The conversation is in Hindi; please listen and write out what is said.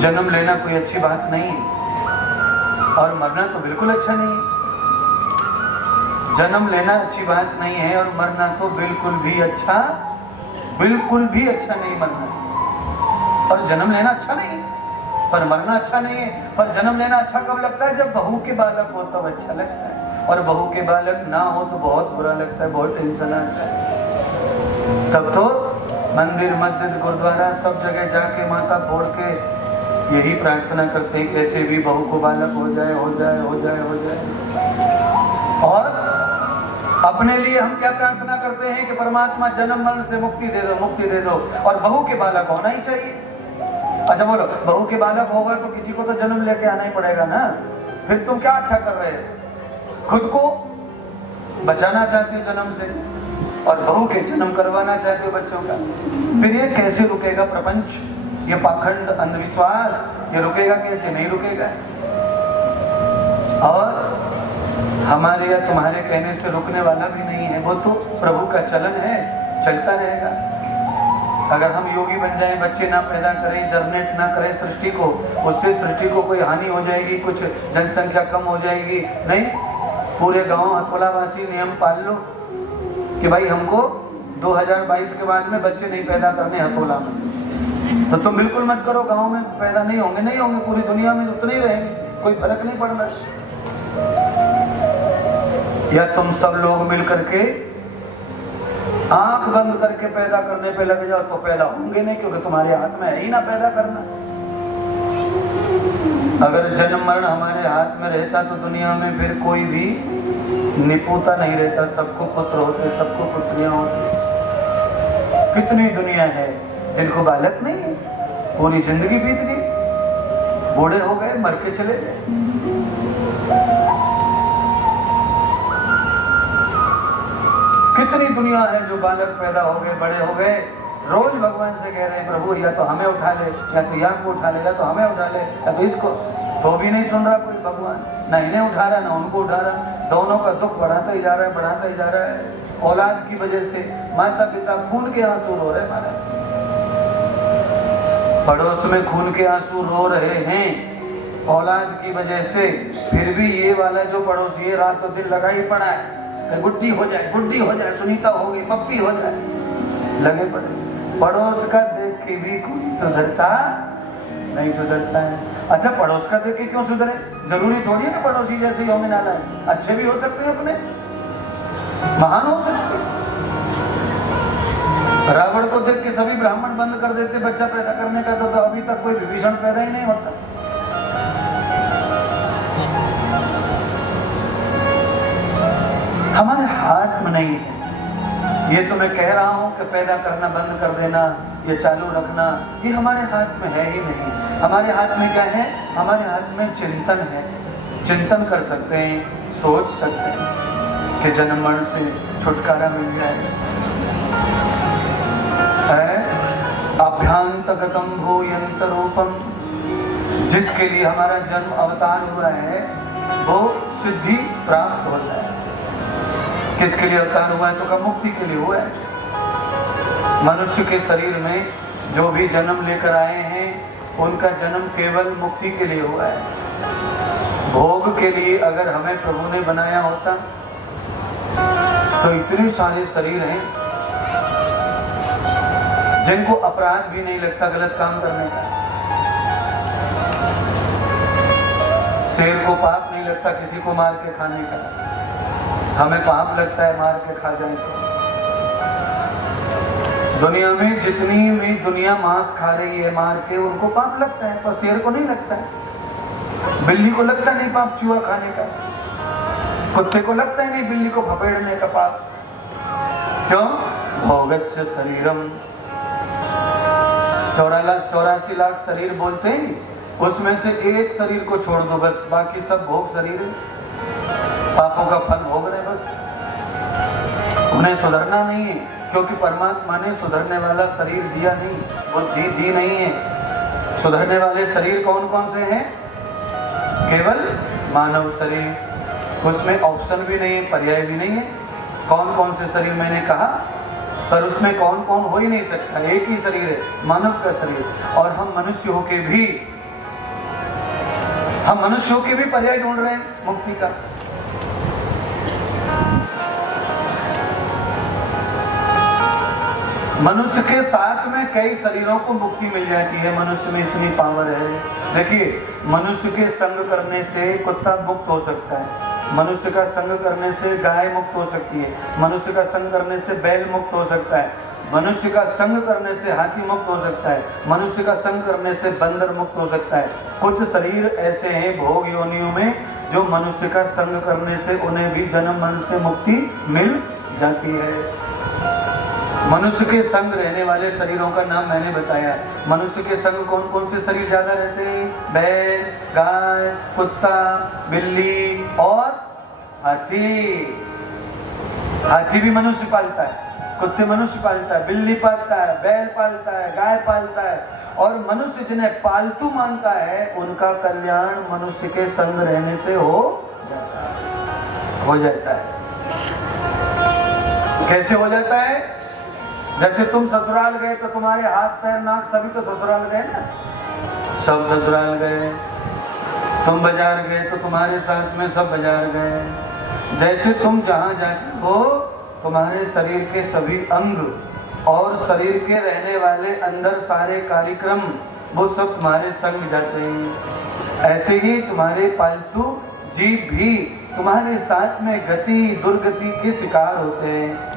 जन्म लेना कोई अच्छी बात नहीं और मरना तो बिल्कुल अच्छा नहीं है। जन्म लेना अच्छी बात नहीं है और मरना तो बिल्कुल भी अच्छा नहीं मरना। और जन्म लेना अच्छा नहीं है पर मरना अच्छा नहीं है। पर जन्म लेना अच्छा कब लगता है? जब बहू के बालक हो तब अच्छा लगता है, और बहू के बालक ना हो तो बहुत बुरा लगता है, बहुत टेंशन आता है। तब तो मंदिर, मस्जिद, गुरुद्वारा सब जगह जाके माथा फोड़ के यही प्रार्थना करते हैं कैसे भी बहू को बालक हो जाए। और अपने लिए हम क्या प्रार्थना करते हैं कि परमात्मा जन्म मरण से मुक्ति दे दो और बहू के बालक होना ही चाहिए। अच्छा बोलो, बहू के बालक होगा तो किसी को तो जन्म लेके आना ही पड़ेगा ना। फिर तुम क्या अच्छा कर रहे हो? खुद को बचाना चाहते हो जन्म से और बहू के जन्म करवाना चाहते हो बच्चों का। फिर ये कैसे रुकेगा प्रपंच? ये पाखंड, अंधविश्वास ये रुकेगा कैसे? नहीं रुकेगा। और हमारे या तुम्हारे कहने से रुकने वाला भी नहीं है, वो तो प्रभु का चलन है, चलता रहेगा। अगर हम योगी बन जाएं, बच्चे ना पैदा करें, जर्नेट ना करें सृष्टि को, उससे सृष्टि को कोई हानि हो जाएगी, कुछ जनसंख्या कम हो जाएगी? नहीं, पूरे गांव अकोलावासी नियम पाल लो कि भाई हमको 2022 के बाद में बच्चे नहीं पैदा करने हथोला में। तो तुम बिल्कुल मत करो, गांव में पैदा नहीं होंगे, पूरी दुनिया में उतने ही रहेंगे, कोई फर्क नहीं पड़ रहा। या तुम सब लोग मिल करके आंख बंद करके पैदा करने पे लग जाओ तो पैदा होंगे नहीं, क्योंकि तुम्हारे हाथ में है ही ना पैदा करना। अगर जन्म मरण हमारे हाथ में रहता तो दुनिया में फिर कोई भी निपुता नहीं रहता, सबको पुत्र होते, सबको पुत्रियां होती। कितनी दुनिया है जिनको बालक नहीं है, पूरी जिंदगी बीत गई, बूढ़े हो गए, मर के चले गए। कितनी दुनिया है जो बालक पैदा हो गए, बड़े हो गए, रोज भगवान से कह रहे हैं प्रभु या तो हमें उठा ले, या तो यहाँ को उठा ले, या तो हमें उठा ले, या तो इसको। तो भी नहीं सुन रहा कोई भगवान, ना इन्हें उठा रहा ना उनको उठा रहा। दोनों का दुख बढ़ाता ही जा रहा है। औलाद की वजह से माता पिता खून के आंसू रो रहे हैं, पड़ोस में खून के आंसू रो रहे हैं औलाद की वजह से। फिर भी ये वाला जो पड़ोसी है रात दिन लगा ही पड़ा है, गुड्डी हो जाए, सुनीता हो गई, पप्पी हो जाए, लगे पड़े। पड़ोस का देख के भी कोई सुधरता नहीं है। अच्छा, पड़ोस का देख के क्यों सुधरे? जरूरी थोड़ी है ना पड़ोसी जैसे ही होने वाला है, अच्छे भी हो सकते हैं, अपने महान हो सकते हैं। रावण को देख के सभी ब्राह्मण बंद कर देते बच्चा पैदा करने का, तो अभी तक कोई विभीषण पैदा ही नहीं होता। हमारे हाथ में नहीं है। ये तो मैं कह रहा हूं कि पैदा करना बंद कर देना, ये चालू रखना, ये हमारे हाथ में है ही नहीं। हमारे हाथ में क्या है? हमारे हाथ में चिंतन है। चिंतन कर सकते हैं, सोच सकते हैं कि जन्म मरण से छुटकारा मिल जाए। अभ्यांतगतम भूयंत रूपम, जिसके लिए हमारा जन्म अवतार हुआ है वो सिद्धि प्राप्त हो जाए। किसके लिए अवतार हुआ है? तो कब मुक्ति के लिए हुआ है। मनुष्य के शरीर में जो भी जन्म लेकर आए हैं उनका जन्म केवल मुक्ति के लिए हुआ है। भोग के लिए अगर हमें प्रभु ने बनाया होता तो इतने सारे शरीर हैं जिनको अपराध भी नहीं लगता गलत काम करने का। शेर को पाप नहीं लगता किसी को मार के खाने का, हमें पाप लगता है मार के खा जाए तो। दुनिया में जितनी भी दुनिया मांस खा रही है मार के, उनको पाप लगता है, पर शेर को नहीं लगता है। बिल्ली को लगता नहीं पाप चूहा खाने का, कुत्ते को लगता ही नहीं बिल्ली को फपेड़ने का पाप। क्यों? भोगस्य शरीरम, 84 लाख शरीर बोलते हैं, उसमें से एक शरीर को छोड़ दो बस, बाकी सब भोग शरीर है, पापों का फल भोग रहे बस। उन्हें सुधरना नहीं है, क्योंकि परमात्मा ने सुधरने वाला शरीर दिया नहीं, बुद्धि दी नहीं है। सुधरने वाले शरीर कौन कौन से हैं? केवल मानव शरीर, उसमें ऑप्शन भी नहीं है, पर्याय भी नहीं है। कौन कौन से शरीर मैंने कहा, पर उसमें कौन कौन हो ही नहीं सकता, एक ही शरीर है, मानव का शरीर। और हम मनुष्य होके भी हम मनुष्यों के भी पर्याय ढूंढ रहे हैं मुक्ति का। मनुष्य के साथ में कई शरीरों को मुक्ति मिल जाती है, मनुष्य में इतनी पावर है। देखिए, मनुष्य के संग करने से कुत्ता मुक्त हो सकता है, मनुष्य का संग करने से गाय मुक्त हो सकती है, मनुष्य का संग करने से बैल मुक्त हो सकता है, मनुष्य का संग करने से हाथी मुक्त हो सकता है, मनुष्य का संग करने से बंदर मुक्त हो सकता है। कुछ शरीर ऐसे हैं भोग योनियों में जो मनुष्य का संग करने से उन्हें भी जन्म मरण से मुक्ति मिल जाती है। मनुष्य के संग रहने वाले शरीरों का नाम मैंने बताया। मनुष्य के संग कौन कौन से शरीर ज्यादा रहते हैं? बैल, गाय, कुत्ता, बिल्ली और हाथी। हाथी भी मनुष्य पालता है, कुत्ते मनुष्य पालता है, बिल्ली पालता है, बैल पालता है, गाय पालता है। और मनुष्य जिन्हें पालतू मानता है उनका कल्याण मनुष्य के संग रहने से हो जाता है। कैसे हो जाता है? जैसे तुम ससुराल गए तो तुम्हारे हाथ पैर नाक सभी तो ससुराल गए ना, सब ससुराल गए। तुम बाजार गए तो तुम्हारे साथ में सब बाजार गए। जैसे तुम जहाँ जाते हो तुम्हारे शरीर के सभी अंग और शरीर के रहने वाले अंदर सारे कार्यक्रम वो सब तुम्हारे संग जाते हैं। ऐसे ही तुम्हारे पालतू जीव भी तुम्हारे साथ में गति दुर्गति के शिकार होते हैं।